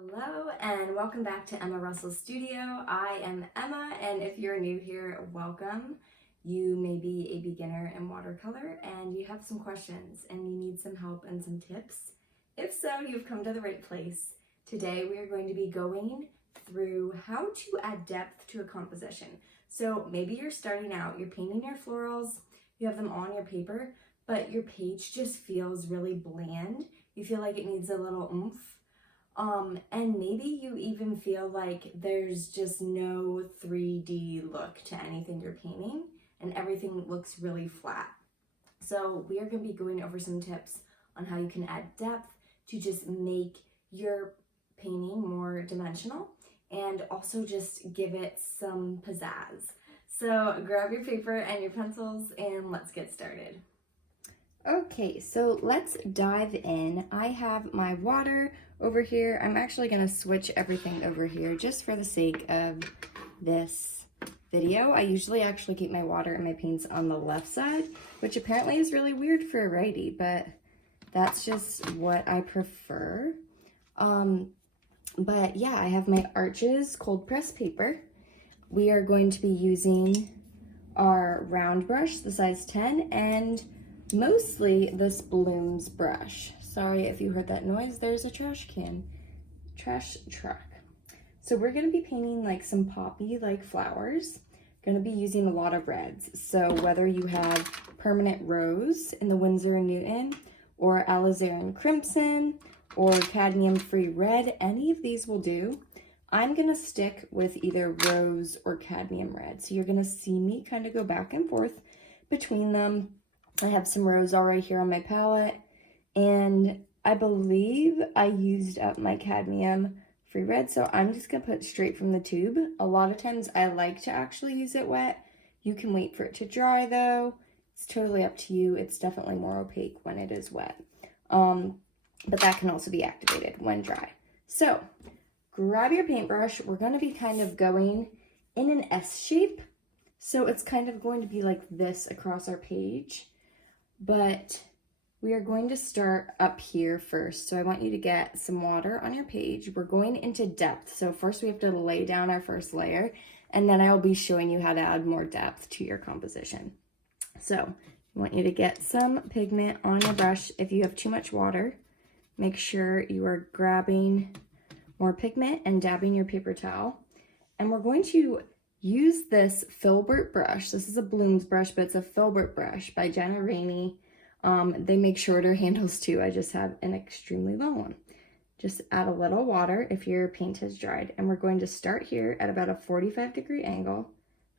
Hello and welcome back to Emma Russell's studio. I am Emma, and if you're new here, welcome. You may be a beginner in watercolor and you have some questions and you need some help and some tips. If so, you've come to the right place. Today we are going to be going through how to add depth to a composition. So maybe you're starting out, you're painting your florals, you have them on your paper, but your page just feels really bland. You feel like it needs a little oomph. And maybe you even feel like there's just no 3D look to anything you're painting and everything looks really flat. So we are going to be going over some tips on how you can add depth to just make your painting more dimensional and also just give it some pizzazz. So grab your paper and your pencils and let's get started. Okay, so let's dive in. I have my water over here. I'm actually going to switch everything over here just for the sake of this video. I usually actually keep my water and my paints on the left side, which apparently is really weird for a righty, but that's just what I prefer. But yeah, I have my Arches cold press paper. We are going to be using our round brush, the size 10, and mostly this Blooms brush. Sorry if you heard that noise, there's a trash truck. So we're gonna be painting like some poppy like flowers. Gonna be using a lot of reds. So whether you have permanent rose in the Winsor & Newton or alizarin crimson or cadmium free red, any of these will do. I'm gonna stick with either rose or cadmium red. So you're gonna see me kind of go back and forth between them. I have some rose already here on my palette, and I believe I used up my cadmium free red, so I'm just gonna put straight from the tube. A lot of times I like to actually use it wet. You can wait for it to dry though. It's totally up to you. It's definitely more opaque when it is wet. But that can also be activated when dry. So grab your paintbrush. We're gonna be kind of going in an S shape. So it's kind of going to be like this across our page. But we are going to start up here first. So I want you to get some water on your page. We're going into depth. So first we have to lay down our first layer, and then I'll be showing you how to add more depth to your composition. So I want you to get some pigment on your brush. If you have too much water, make sure you are grabbing more pigment and dabbing your paper towel. And we're going to use this filbert brush. This is a Blooms brush, but it's a filbert brush by Jenna Rainey. They make shorter handles too. I just have an extremely long one. Just add a little water if your paint has dried. And we're going to start here at about a 45-degree angle.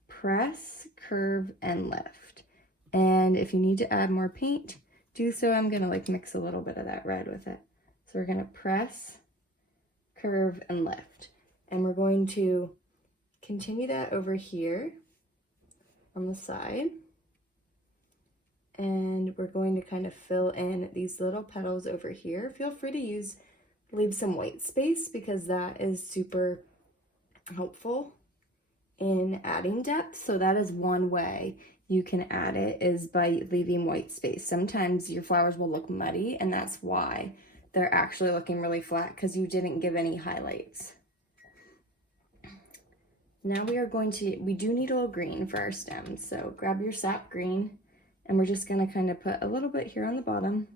Press, curve, and lift. And if you need to add more paint, do so. I'm gonna like mix a little bit of that red with it. So we're gonna press, curve, and lift. And we're going to continue that over here on the side. And we're going to kind of fill in these little petals over here. Feel free to leave some white space because that is super helpful in adding depth. So that is one way you can add it, is by leaving white space. Sometimes your flowers will look muddy, and that's why they're actually looking really flat, because you didn't give any highlights. Now we do need a little green for our stems. So grab your sap green, and we're just gonna kind of put a little bit here on the bottom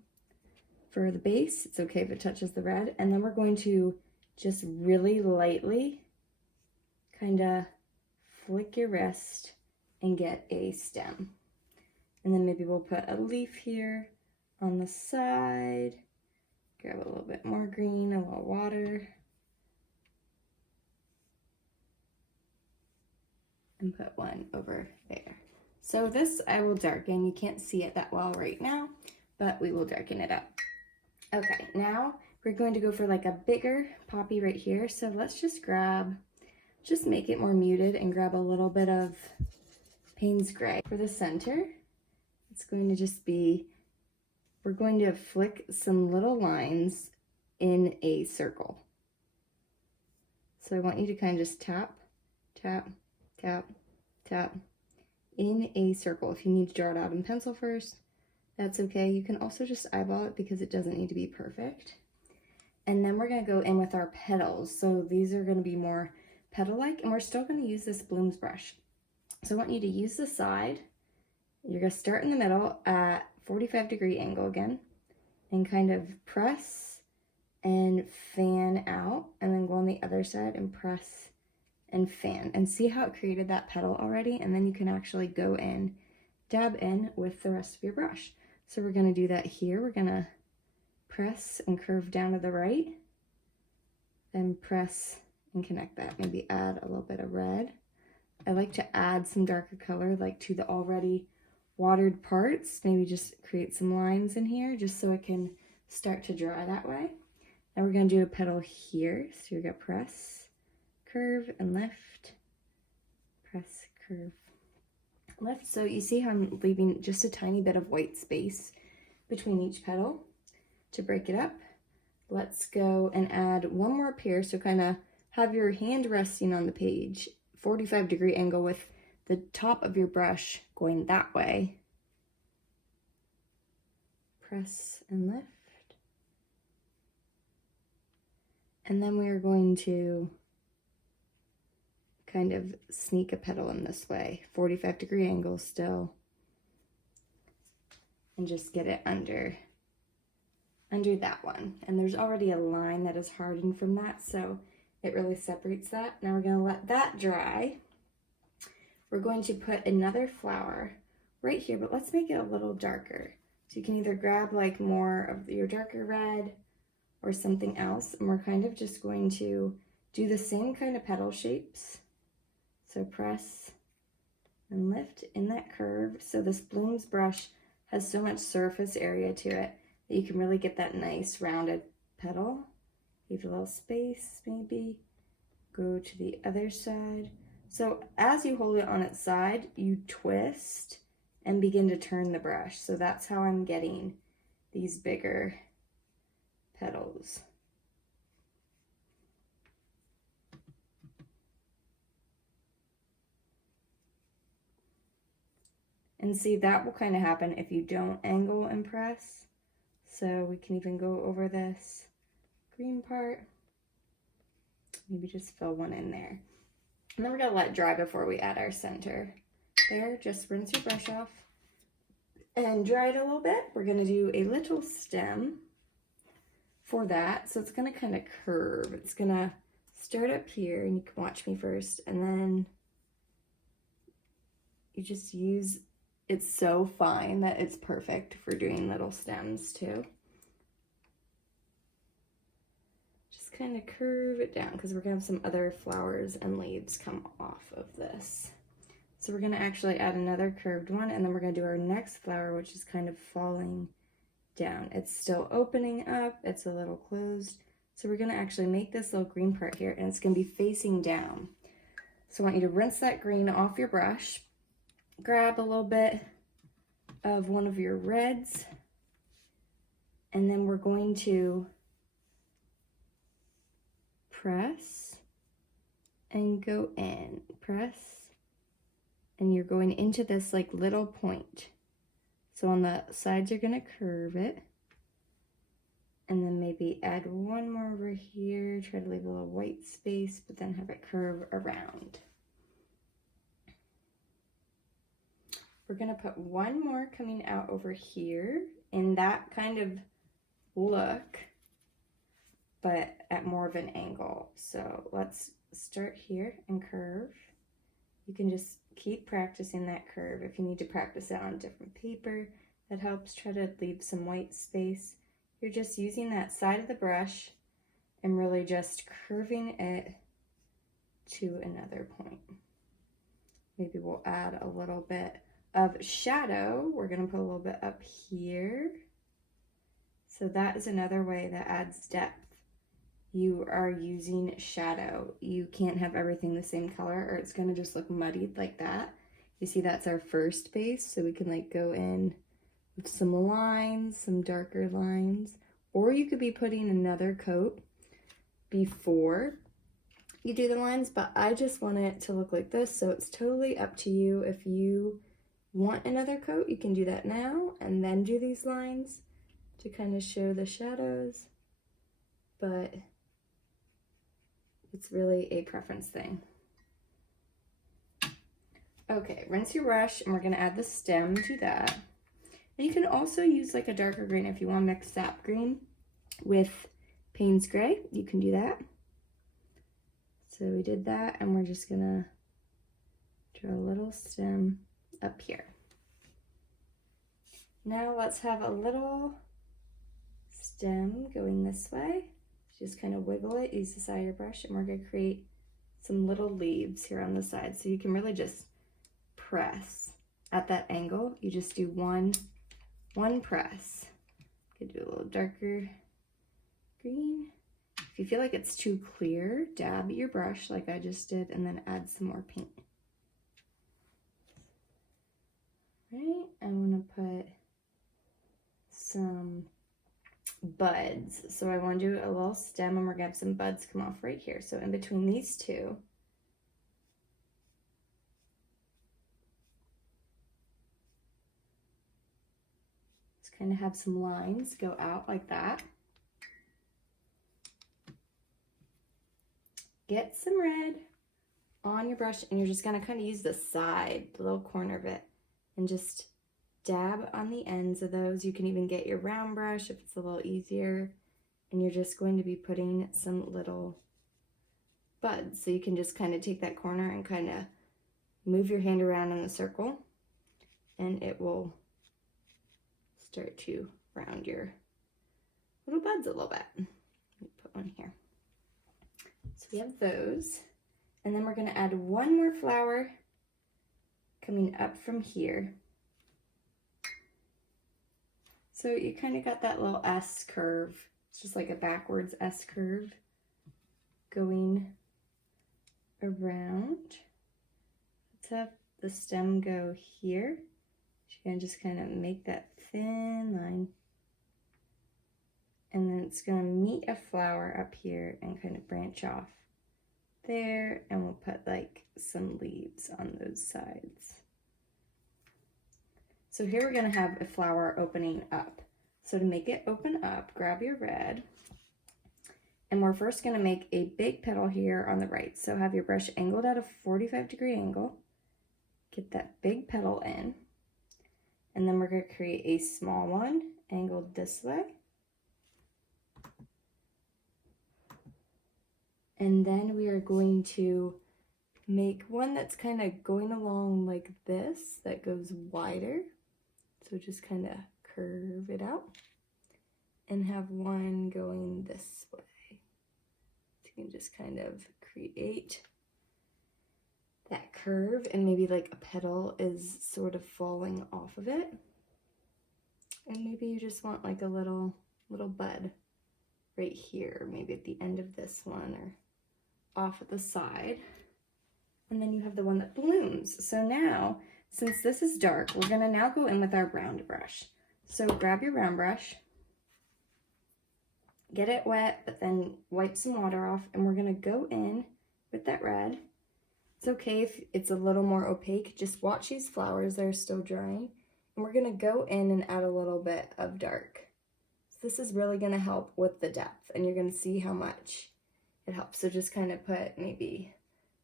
for the base. It's okay if it touches the red. And then we're going to just really lightly kind of flick your wrist and get a stem. And then maybe we'll put a leaf here on the side. Grab a little bit more green, a little water. And put one over there. So this I will darken. You can't see it that well right now, but we will darken it up. Okay, now we're going to go for like a bigger poppy right here. So let's just make it more muted and grab a little bit of Payne's Gray. For the center, it's going to just be, we're going to flick some little lines in a circle. So I want you to kind of just tap, tap, tap, tap in a circle. If you need to draw it out in pencil first, that's okay. You can also just eyeball it because it doesn't need to be perfect. And then we're going to go in with our petals. So these are going to be more petal-like, and we're still going to use this blooms brush. So I want you to use the side. You're going to start in the middle at 45-degree angle again, and kind of press and fan out, and then go on the other side and press and fan. And see how it created that petal already? And then you can actually go in, dab in with the rest of your brush. So we're going to do that here. We're going to press and curve down to the right, then press and connect that. Maybe add a little bit of red. I like to add some darker color like to the already watered parts. Maybe just create some lines in here just so it can start to dry that way. Now we're going to do a petal here. So you're going to press, curve, and lift. Press, curve, lift. So you see how I'm leaving just a tiny bit of white space between each petal. To break it up, let's go and add one more up here. So kind of have your hand resting on the page, 45-degree angle with the top of your brush going that way. Press and lift. And then we are going to kind of sneak a petal in this way, 45-degree angle still, and just get it under that one. And there's already a line that is hardened from that, so it really separates that. Now we're going to let that dry. We're going to put another flower right here, but let's make it a little darker. So you can either grab like more of your darker red or something else, and we're kind of just going to do the same kind of petal shapes. So press and lift in that curve. So this blooms brush has so much surface area to it that you can really get that nice rounded petal. Leave a little space maybe. Go to the other side. So as you hold it on its side, you twist and begin to turn the brush. So that's how I'm getting these bigger petals. And see, that will kind of happen if you don't angle and press. So we can even go over this green part. Maybe just fill one in there. And then we're gonna let it dry before we add our center. There, just rinse your brush off and dry it a little bit. We're gonna do a little stem for that. So it's gonna kind of curve. It's gonna start up here, and you can watch me first, and then you just use, it's so fine that it's perfect for doing little stems too. Just kind of curve it down because we're gonna have some other flowers and leaves come off of this. So we're gonna actually add another curved one, and then we're gonna do our next flower, which is kind of falling down. It's still opening up, it's a little closed. So we're gonna actually make this little green part here, and it's gonna be facing down. So I want you to rinse that green off your brush, grab a little bit of one of your reds, and then we're going to press and go in, press, and you're going into this like little point. So on the sides you're gonna curve it, and then maybe add one more over here, try to leave a little white space, but then have it curve around. We're gonna put one more coming out over here in that kind of look, but at more of an angle. So let's start here and curve. You can just keep practicing that curve. If you need to practice it on different paper, that helps. Try to leave some white space. You're just using that side of the brush and really just curving it to another point. Maybe we'll add a little bit of shadow. We're gonna put a little bit up here. So that is another way that adds depth. You are using shadow. You can't have everything the same color or it's gonna just look muddied like that. You see that's our first base, so we can like go in with some lines, some darker lines, or you could be putting another coat before you do the lines, but I just want it to look like this, so it's totally up to you. If you want another coat, you can do that now and then do these lines to kind of show the shadows. but it's really a preference thing. Okay, rinse your brush, and we're gonna add the stem to that. And you can also use like a darker green if you want to mix sap green with Payne's Gray. You can do that. So we did that, and we're just gonna draw a little stem up here. Now let's have a little stem going this way. Just kind of wiggle it, use the side of your brush, and we're gonna create some little leaves here on the side. So you can really just press at that angle. You just do one press. You could do a little darker green. If you feel like it's too clear, dab your brush like I just did, and then add some more paint. Right, I want to put some buds. So I want to do a little stem, and we're going to have some buds come off right here. So in between these two, just kind of have some lines go out like that. Get some red on your brush, and you're just going to kind of use the side, the little corner of it, and just dab on the ends of those. You can even get your round brush if it's a little easier, and you're just going to be putting some little buds. So you can just kind of take that corner and kind of move your hand around in a circle, and it will start to round your little buds a little bit. Let me put one here. So we have those, and then we're going to add one more flower coming up from here. So you kind of got that little S curve. It's just like a backwards S curve going around. Let's have the stem go here. You can just kind of make that thin line. And then it's going to meet a flower up here and kind of branch off there. And we'll put like some leaves on those sides. So here we're going to have a flower opening up. So to make it open up, grab your red. And we're first going to make a big petal here on the right. So have your brush angled at a 45-degree angle. Get that big petal in. And then we're going to create a small one angled this way. And then we are going to make one that's kind of going along like this, that goes wider. So just kind of curve it out. And have one going this way. So you can just kind of create that curve, and maybe like a petal is sort of falling off of it. And maybe you just want like a little bud right here, maybe at the end of this one or off at the side. And then you have the one that blooms. So now, since this is dark, we're gonna now go in with our round brush. So grab your round brush, get it wet, but then wipe some water off, and we're gonna go in with that red. It's okay if it's a little more opaque, just watch these flowers, they're still drying. And we're gonna go in and add a little bit of dark. So this is really gonna help with the depth, and you're gonna see how much it helps. So just kind of put maybe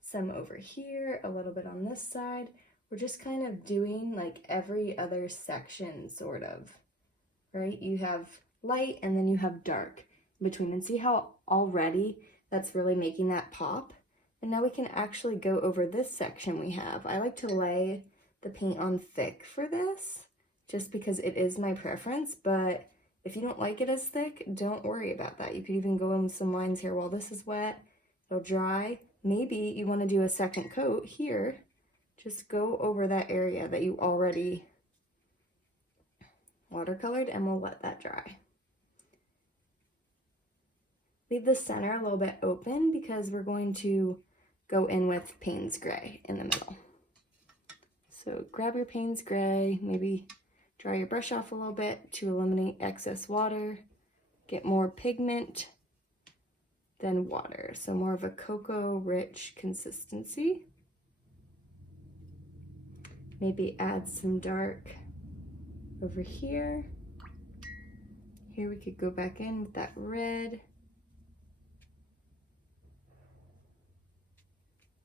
some over here, a little bit on this side. We're just kind of doing like every other section, sort of, right? You have light and then you have dark in between, and see how already that's really making that pop. And now we can actually go over this section we have. I like to lay the paint on thick for this, just because it is my preference, but if you don't like it as thick, don't worry about that. You could even go in with some lines here while this is wet. It'll dry. Maybe you want to do a second coat here. Just go over that area that you already watercolored, and we'll let that dry. Leave the center a little bit open because we're going to go in with Payne's Gray in the middle. So grab your Payne's Gray, maybe dry your brush off a little bit to eliminate excess water, get more pigment than water, so more of a cocoa-rich consistency. Maybe add some dark over here. Here we could go back in with that red.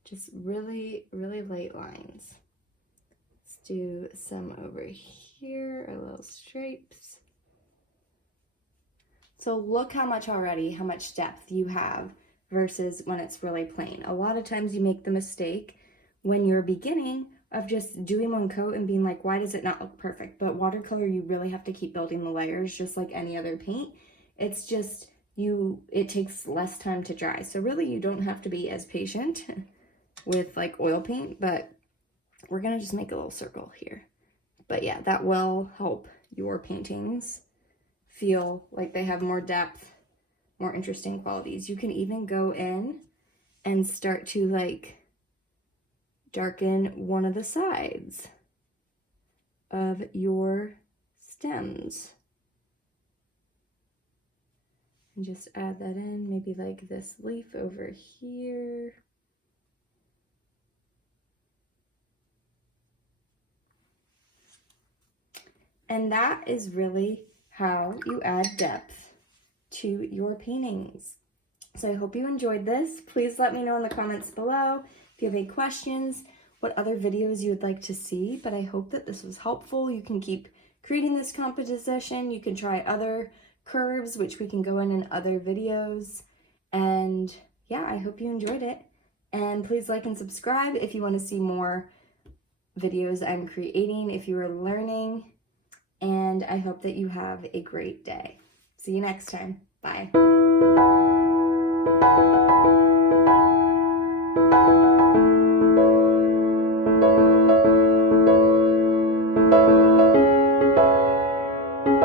Just really, really light lines. Let's do some over here, our little stripes. So look how much depth you have versus when it's really plain. A lot of times you make the mistake when you're beginning of just doing one coat and being like, why does it not look perfect? But watercolor, you really have to keep building the layers just like any other paint. It's just, it takes less time to dry. So really you don't have to be as patient with like oil paint, but we're gonna just make a little circle here. But yeah, that will help your paintings feel like they have more depth, more interesting qualities. You can even go in and start to like darken one of the sides of your stems. And just add that in, maybe like this leaf over here. And that is really how you add depth to your paintings. So I hope you enjoyed this. Please let me know in the comments below if you have any questions, what other videos you would like to see. But I hope that this was helpful. You can keep creating this composition. You can try other curves, which we can go in other videos. And yeah, I hope you enjoyed it. And please like and subscribe if you want to see more videos I'm creating, if you are learning. And I hope that you have a great day. See you next time. Bye.